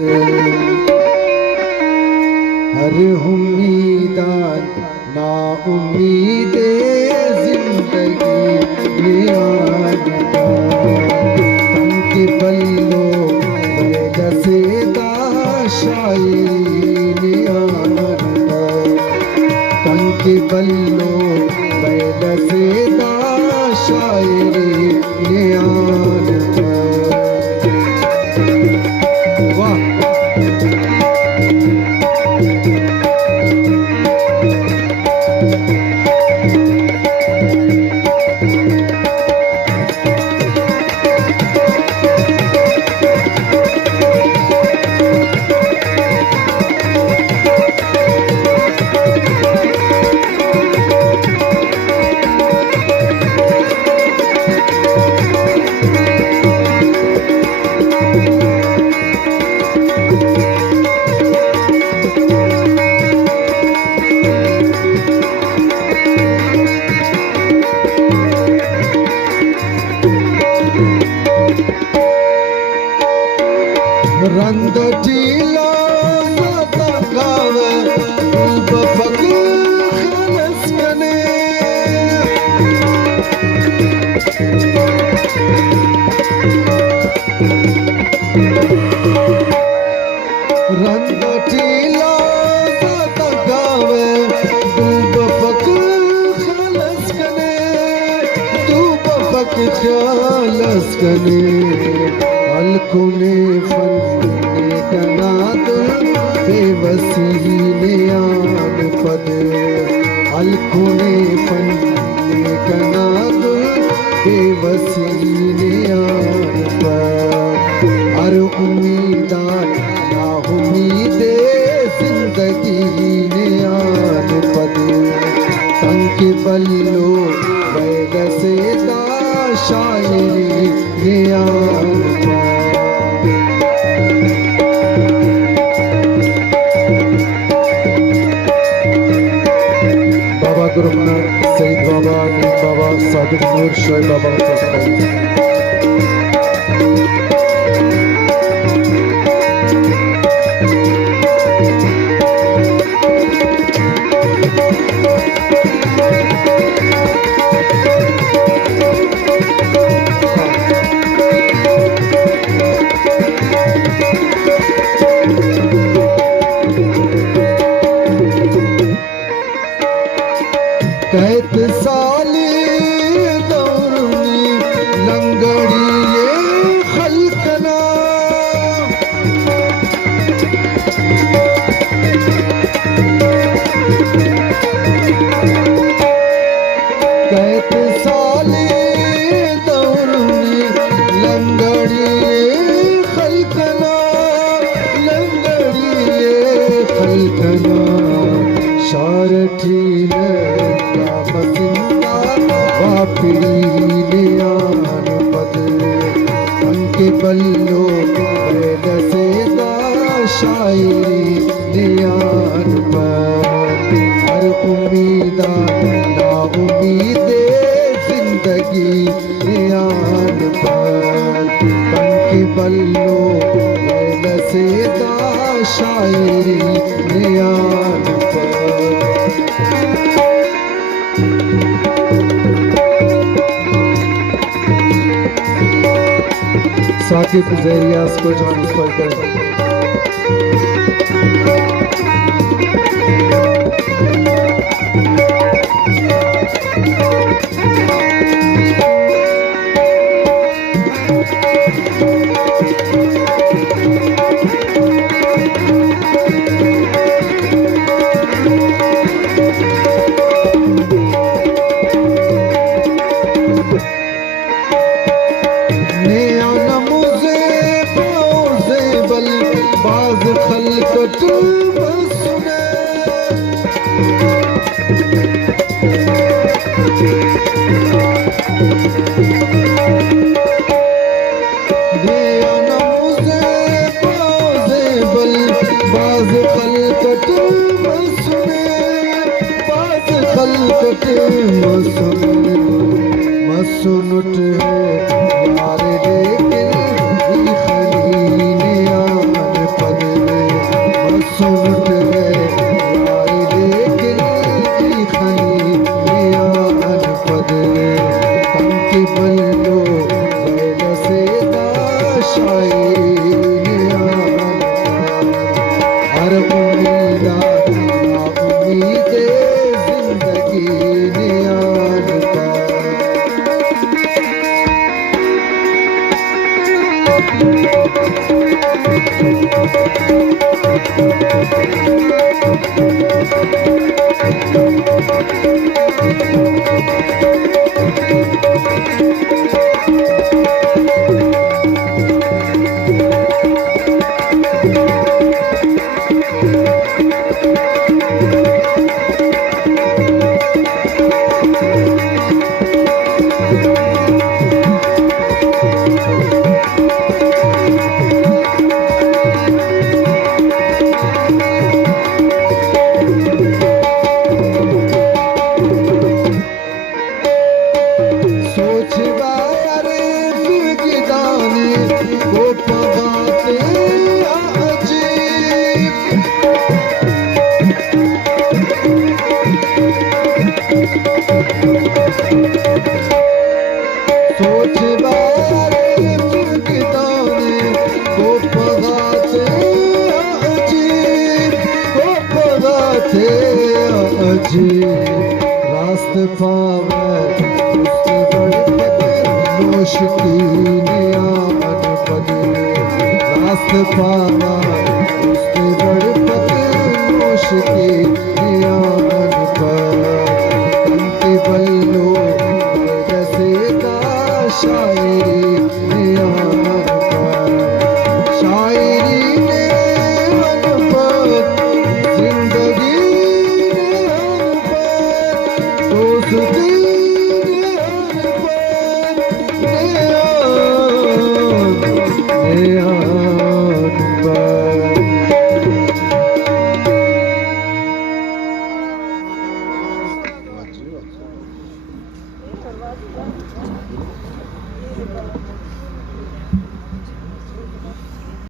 हर उम्मीदान ना उम्मीदे जिंदगी में आना उनके बल्लों में गसेदा शायरी ने आना उनके बल्लों में गसेदा शायरी ने आना। रंग ढीला तंगाव बफक खलस कने रंग ढीला तंगाव बफक खलस कने तू बफक खलस कने अलकुने फन कनाद बेवसीले आन पद अलकुने फन कनाद बेवसीले आन पद हर उम्मीदान ना उम्मीदे जिंदगी ने आन पद तंके बल्लो बैगसेदा शायरी ने आन गुरुनाथ सईद बाबा नीम बाबा सादिक नूर शोएब बाबा कैत साली दौरनी लंगड़ी ये खलकना कैत साली दौरनी लंगड़ी ये खलकना लंगड़ी ये खलकना शारठी उनके बल्लो गसेदा शायरी नियान पर हर उम्मीदा ना उम्मीदे जिंदगी नियान पर उनके बल्लो गसेदा शायरी नियान पर। साकिब ज़रियास को जवान इस्तेमाल करें। बाज खलकत सुने बाज खलकत सुने बाज खलकत मसुनुट है यार लेकिन खलीने आन पद रास्त पावे मुश्किलियां रास्त पावा उसके बड़ मुश्किलियां कंति बल्लो जैसे का शायरी शायरी ने जिंदगी दोस्ती